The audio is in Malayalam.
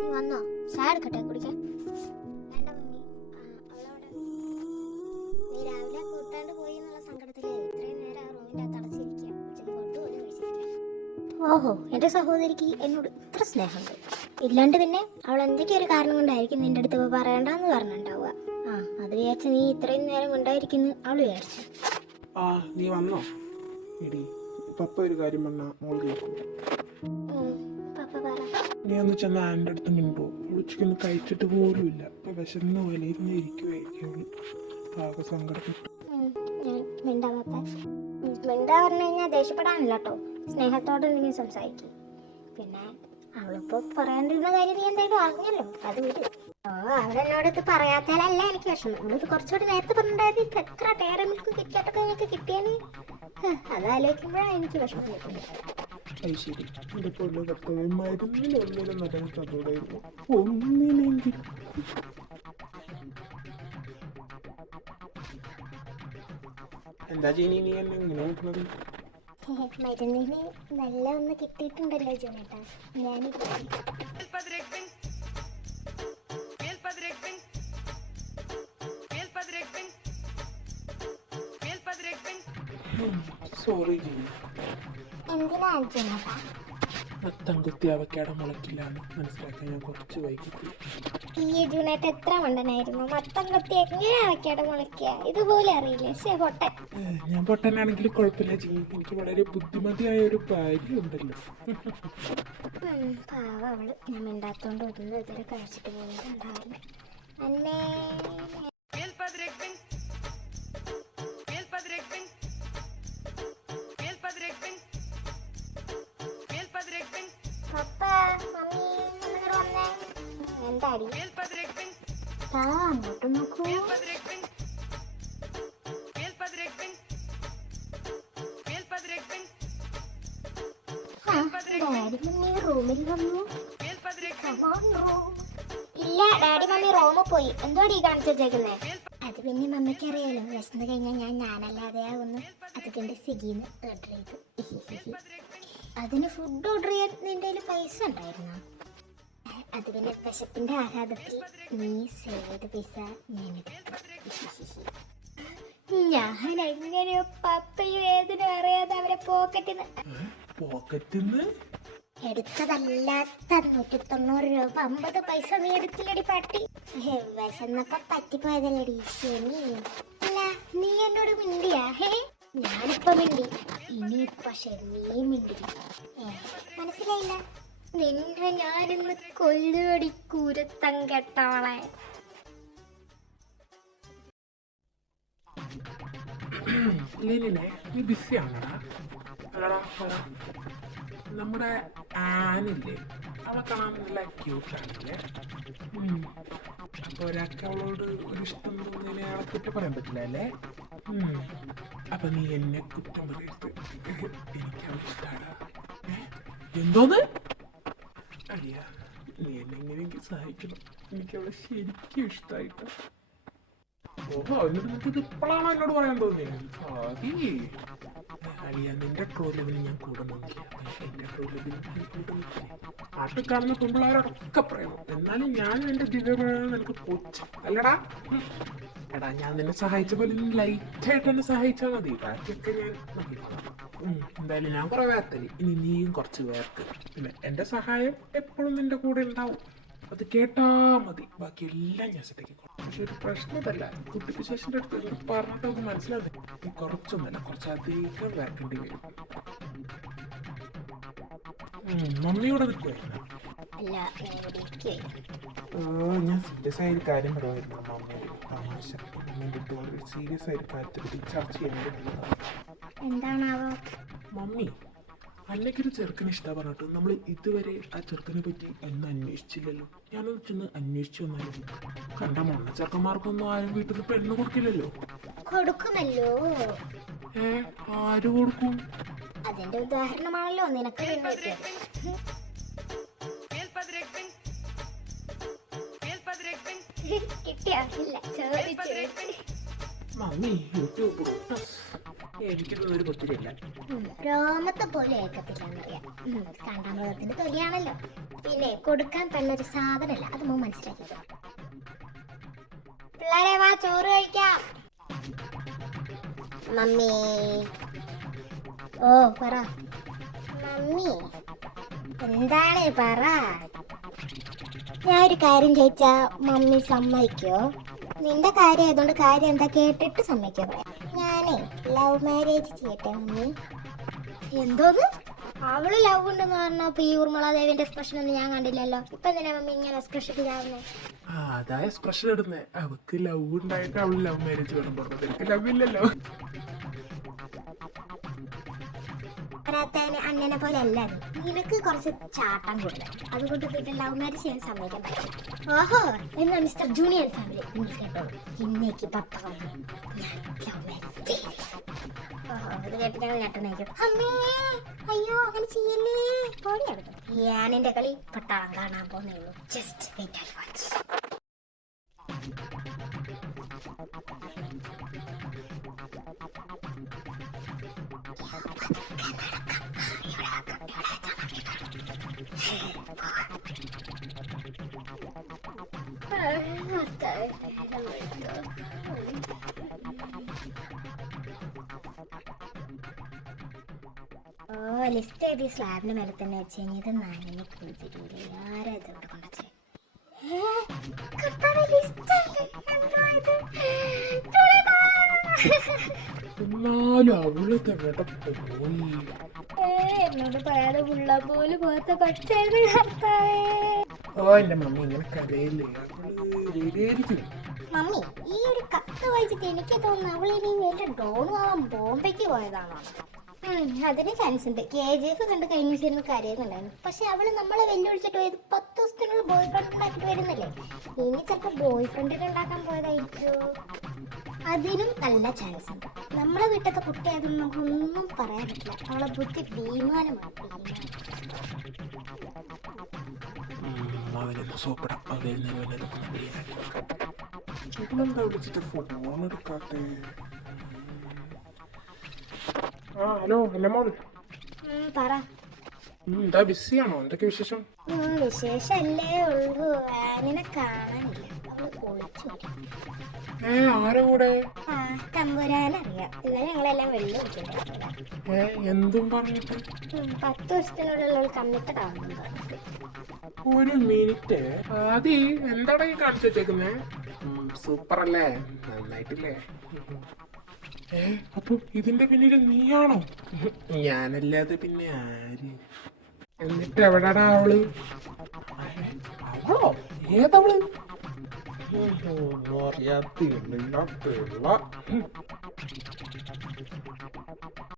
നീ വന്നോ? ചായ എടുക്കട്ടെ കുടിക്കാൻ? വേണ്ട മമ്മി, അവളവിടെ. നീ രാവിലെ കൂട്ടാണ്ട് പോയി എന്നുള്ള സങ്കടത്തില് ഇത്രയും നേരം ആ റൂമിന്റെ അകത്ത് അടച്ചിരിക്കുക. ഉച്ചയ്ക്ക് ഫുഡ് പോലും കഴിച്ചിട്ടില്ല. ഓഹോ, എന്റെ സഹോദരിക്ക് എന്നോട് ഇത്ര സ്നേഹമുണ്ട്. ഇല്ലാണ്ട് പിന്നെ അവൾ എന്തൊക്കെ ഒരു കാരണം കൊണ്ടായിരിക്കും നിന്റെ അടുത്ത് പറയണ്ടെന്ന് പറഞ്ഞിട്ടുണ്ടാവുക. അത് വിചാരിച്ച് നീ ഇത്രയും നേരം ഉണ്ടായിരിക്കുന്നു അവള് വിചാരിച്ചു. നീ വന്നോ? എടി പപ്പ ഒരു കാര്യം പറഞ്ഞാ മോള് കേൾക്കും. നീ ഒന്ന് ചെന്ന് ആൻ്റെ അടുത്ത് മിണ്ടോ? ഉച്ചയ്ക്കൊന്ന് കഴിച്ചിട്ട് പോലും ഇല്ല. ഇപ്പൊ വിശന്ന് വലയിരുന്ന് ഇരിക്കുവായിരിക്കും. ആകെ സങ്കടപ്പെട്ടു. മിണ്ടാ പറഞ്ഞു കഴിഞ്ഞാൽ ദേഷ്യപ്പെടാനില്ല കേട്ടോ. സ്നേഹത്തോടെ നീ സംസാരിക്കും. പിന്നെ അവളിപ്പോ പറയാണ്ടിരുന്ന കാര്യം നീ എന്തായാലും അറിഞ്ഞല്ലോ. അത് വരും. അവളെന്നോടത് പറയാത്തല്ല എനിക്ക് വിഷമം. അവളിത് കുറച്ചുകൂടി നേരത്തെ പറഞ്ഞിട്ടുണ്ടായിരുന്നു. ഇപ്പൊ എത്ര ഡയറി മിൽക്ക് കിറ്റാട്ടൊക്കെ എനിക്ക് കിട്ടിയേന്. അതാലോചിക്കുമ്പോഴാണ് എനിക്ക് വിഷമം കിട്ടുന്നത്. ശരി, എന്റെ പൊന്നു കർത്തവ്യം മരുന്നിലൊന്നിനും നടന്നിട്ട് അതോടെ ഒന്നിനെങ്കിൽ. എന്താ ജീനി നീ എന്നെ ഇങ്ങനെ നോക്കുന്നത്? മരുന്നിന് നല്ല ഒന്ന് കിട്ടിയിട്ടുണ്ടല്ലോ ജോനേട്ടാ. ഞാൻ സോറി ജീനി. എന്തിനാ ജോനേട്ടാ? തങ്കുത്തി അവക്കയുടെ മുളക്കില്ലാന്ന് മനസ്സിലാക്കാൻ ഞാൻ കുറച്ച് വൈകിപ്പോയി. ഈ ജൂണേട്ട് എത്ര മണ്ടനായിരുന്നു. മത്തം കൊത്തി എങ്ങനെ അവക്കയുടെ മുളയ്ക്കുക ഇതുപോലെ അറിയില്ലേ? ശേ പൊട്ടൻ. ഞാൻ പൊട്ടനാണെങ്കിൽ കുഴപ്പമില്ല ജീ. എനിക്ക് വളരെ ബുദ്ധിമതിയായ ഒരു ഭാര്യ ഉണ്ടല്ലോ. പാവ അവള്. ഞാൻ മിണ്ടാത്തോണ്ട് ഒന്നും ഇതുവരെ കഴിച്ചിട്ട് പോയിട്ടുണ്ടാവില്ല. അന്നേ പപ്പ മമ്മി ഇങ്ങോട്ട് വന്നേ. എന്താടി? അങ്ങോട്ട് നോക്കൂ. ഡാഡി മമ്മി റൂമിൽ വന്നു. ഇല്ല, ഡാഡി മമ്മി റൂമിൽ പോയി. എന്തോടി കാണിച്ചു വെച്ചേക്കുന്നേ? അത് പിന്നെ മമ്മിക്ക് അറിയാലോ, വിശന്ന് കഴിഞ്ഞാൽ ഞാനല്ലാതെ ആവുന്നു. അതുകൊണ്ട് സ്വിഗ്ഗിന്ന് ഓർഡർ ചെയ്തു. അതിന് ഫുഡ് ഓർഡർ ചെയ്യാൻ നിന്റെ കയ്യിൽ പൈസ ഉണ്ടായിരുന്നോ? അത് പിന്നെ വിശപ്പിന്റെ ആഘാതത്തിൽ നീ സേവ് ചെയ്ത പൈസ ഞാൻ എങ്ങനെയോ പപ്പയും ഏതിനും അറിയാതെ അവരെ പോക്കറ്റിന്ന് എടുത്തതല്ലാത്ത 190 രൂപ 50 പൈസ നീ എടുത്തില്ലടി പട്ടി. വിശന്നൊക്കെ പറ്റിപ്പോയതല്ലടി ശനി. അല്ല, നീ എന്നോട് മിണ്ടിയാ? ഞാനിപ്പോ മിണ്ടി. ഇനി പക്ഷെ നീ മിണ്ടില്ല. മനസ്സിലായില്ല? നിന്നെ ഞാനിന്ന് കൊല്ലുകടി കുരുത്തം കെട്ടവളെ. നീ ബിസിയാണടാ? അല്ലടാ, നമ്മുടെ ആനില്ലേ, അവളെ കാണാൻ നല്ല ക്യൂട്ടാണല്ലേ. അപ്പൊ ഒരാൾക്ക് അവളോട് ഒരു ഇഷ്ടം തോന്നിയതിനെ അവളെ കുറ്റം പറയാൻ പറ്റില്ല അല്ലേ? അപ്പൊ നീ എന്നെ കുറ്റം പറയരുത്. എനിക്ക് അവളെ ഇഷ്ടാടാ. എന്തോന്ന് അടിയ? നീ എന്നെ എങ്ങനെയെങ്കിലും സഹായിക്കണം. എനിക്ക് അവളെ ശരിക്കും ഇഷ്ടമായിട്ട്. ഓഹോ, എന്നിട്ട് നിനക്ക് ഇപ്പോഴാണോ എന്നോട് പറയാൻ തോന്നിയത്? അടിയ, നിന്റെ ട്രൂ ലെവലിൽ ഞാൻ കൂടെ നോക്കില്ല. പക്ഷെ എന്റെ ട്രൂ ലെവലിൽ നീ കൂടെ നിൽക്കില്ല. നാട്ടിൽ കാണുന്ന പെൺപിള്ളേരോടൊക്കെ പറയണം. എന്നാലും ഞാൻ എന്റെ ദിവ്യമാണ് നിനക്ക് പൊച്ച് അല്ലടാ. എടാ, ഞാൻ നിന്നെ സഹായിച്ച പോലെ നീ ലൈറ്റായിട്ട് എന്നെ സഹായിച്ചാൽ മതി. ബാക്കിയൊക്കെ ഞാൻ നോക്കിക്കോളാം. എന്തായാലും ഞാൻ കുറെ വേർത്തല്ലേ, ഇനി നീയും കുറച്ച് വേർക്ക്. പിന്നെ എന്റെ സഹായം എപ്പോഴും നിന്റെ കൂടെ ഉണ്ടാവും. അത് കേട്ടാ മതി, ബാക്കി എല്ലാം ഞാൻ സെറ്റാക്കിക്കോളാം. പക്ഷെ ഒരു പ്രശ്നമല്ല, കുട്ടിക്ക് ശേഷം അടുത്ത് പറഞ്ഞിട്ട് നമുക്ക് മനസ്സിലാകും. നീ കുറച്ചൊന്നല്ല, കുറച്ചധികം വേർക്കേണ്ടി വരും. മമ്മിയോടെ നിൽക്കുമായിരുന്നു. ഞാൻ സീരിയസ് ആയ ഒരു കാര്യം പറയുമായിരുന്നു. മമ്മിയോട് തമാശ. മമ്മിയുടെ സീരിയസ് ആയ ഒരു കാര്യത്തെ ചർച്ച ചെയ്യുന്നത്. എന്താണാവോ? മമ്മി, അന്നേക്കൊരു ചെറുക്കനെ ഇഷ്ടം പറഞ്ഞിട്ട് നമ്മൾ ഇതുവരെ ആ ചെറുക്കനെ പറ്റി ഒന്നും അന്വേഷിച്ചില്ലല്ലോ. ഞാനൊന്ന് ചെന്ന് അന്വേഷിച്ചു വന്നാലും. കണ്ട മണ്ണ ചെറുക്കന്മാർക്കൊന്നും ആരും വീട്ടിൽ നിന്ന് പെണ്ണ് കൊടുക്കില്ലല്ലോ. കൊടുക്കുമല്ലോ. ആര് കൊടുക്കും? അതിന്റെ ഉദാഹരണമാണല്ലോ നിനക്ക് മമ്മി യൂട്യൂബ് എനിക്കിതൊന്നും ഒരു പുത്തിരില്ല. രോമത്തെ പോലെ ഏക്കത്തില്ലെന്നറിയാം. കാണ്ടാമൃഗത്തിന്റെ തൊലിയാണല്ലോ. പിന്നെ കൊടുക്കാൻ പെണ്ണൊരു സാധനമല്ല, അത് മോൻ മനസ്സിലാക്കിക്കോ. പിള്ളേരെ വാ, ചോറ് കഴിക്കാം. മമ്മി. ഓ പറ മമ്മി. എന്താണ് പറ. ഞാൻ ഒരു കാര്യം ചോദിച്ചാ മമ്മി സമ്മതിക്കോ? നിന്റെ കാര്യം ആയതുകൊണ്ട് കാര്യം എന്താ കേട്ടിട്ട് സമ്മതിക്കോ പറയാം. ഞാനേ ലവ് മാരേജ് ചെയ്യട്ടെ മമ്മി. എന്തോന്ന്? അവള് ലവ് ഉണ്ടെന്ന് പറഞ്ഞപ്പോ ഈ ഊർമിളാദേവിന്റെ എക്സ്പ്രഷൻ ഒന്നും ഞാൻ കണ്ടില്ലല്ലോ. ഇപ്പൊ എന്തിനാ മമ്മി ഇങ്ങനെ എക്സ്പ്രഷൻ ഇല്ലാവുന്നേ? അതാ എക്സ്പ്രഷൻ ഇടുന്നേ. അവക്ക് ലവ് ഉണ്ടായിട്ട് അവള് ലവ് മാരേജ് വേണം പറഞ്ഞത്. എനിക്ക് ലവ് ഇല്ലല്ലോ. അണ്ണനെ പോലെ അല്ല, നിനക്ക് കുറച്ച് ചാട്ടം കൂടുതൽ. അതുകൊണ്ട് വീട്ടിൽ ലവ് മാരേജ് ചെയ്യാൻ സമ്മതിക്കാൻ പറ്റും. ഓഹോ, എന്നാ മിസ്റ്റർ ജൂനിയർ ഫാമിലി നിങ്ങൾ കേട്ടോ, ഇന്നേക്ക് പത്രം ലവ് മാരേജ്. ഓഹോ, ഇത് കേട്ട് ഞങ്ങൾ ഞെട്ടണേക്കും. അമ്മേ അയ്യോ അങ്ങനെ ചെയ്യല്ലേ. ഓടിയാടും ഞാനെന്റെ കളി പട്ടാളം കാണാൻ പോകുന്നേ ഉള്ളൂ. Just wait and watch. ഓ ലിസ്റ്റ് എഴുതി സ്ലാബിന് മേലെ തന്നെ വെച്ച് കഴിഞ്ഞാൽ ഇത് നനഞ്ഞ് കുതിരില്ലേ. ആരാ ഇതോടെ കൊണ്ടുവച്ചേ? എന്നാലും അവള് എവിടെ പോയി? എന്നോട് പറയാതെ പുള്ള പോലും പോലത്തെ കൊച്ചായിരുന്നു. ഓ എന്റെ മമ്മി ഇങ്ങനെ കരയില്ലേ. മമ്മി ഈ ഒരു കത്ത് വായിച്ചിട്ട് എനിക്ക് തോന്നുന്നു അവളിനി വലിയ ഡോണും ആവാൻ ബോംബെക്ക് പോയതാണോ? അതിന് ചാൻസ് ഉണ്ട്. KGF കണ്ട് കഴിഞ്ഞ ചേരുന്ന കരയുന്നുണ്ടായിരുന്നു. പക്ഷെ അവള് നമ്മളെ വെല്ലുവിളിച്ചിട്ട് പോയത് 10 ദിവസത്തിനുള്ള ബോയ് ഫ്രണ്ട് ഉണ്ടാക്കിട്ട് വരുന്നില്ലേ. ഇനി ചിലപ്പോ ബോയ് ഫ്രണ്ടിനെ ഉണ്ടാക്കാൻ പോയതായിരിക്കോ? അതിനും നല്ല ചാൻസ് ഉണ്ട്. നമ്മളെ വീട്ടത്തെ കുട്ടിയായതൊന്നും നമുക്കൊന്നും പറയാൻ പറ്റില്ല. അവളെ ബുദ്ധി ഭീമാനമാണ്. ഫോൺ എടുക്കാട്ടെ. ഹലോ മോൾ. പറ. എന്താ ബിസിയാണോ? എന്തൊക്കെ വിശേഷം? വിശേഷല്ലേ ഉള്ളൂ. ആനിനെ കാണാനില്ല. അവള് ഒളിച്ചു. ആരെ കൂടെ? തമ്പുരാനറിയാം. ഇന്നലെ ഞങ്ങളെല്ലാം വെള്ളം ഒഴിക്കണ്ടേ. എന്തും പറഞ്ഞിട്ട്? 10 ദിവസത്തിനുള്ളിൽ കമ്മിറ്റഡ് ആവുന്നുണ്ട്. ഒരു മിനിറ്റ്. ആദി എന്താണ് ഈ കാണിച്ചു വെച്ചേക്കുന്നേ? സൂപ്പർ അല്ലേ? നന്നായിട്ടില്ലേ? അപ്പൊ ഇതിന്റെ പിന്നിൽ നീയാണോ? ഞാനല്ലാതെ പിന്നെ ആര്? എന്നിട്ട് എവിടാടാ അവള്? അവളോ? ഏതവള്? അറിയാത്ത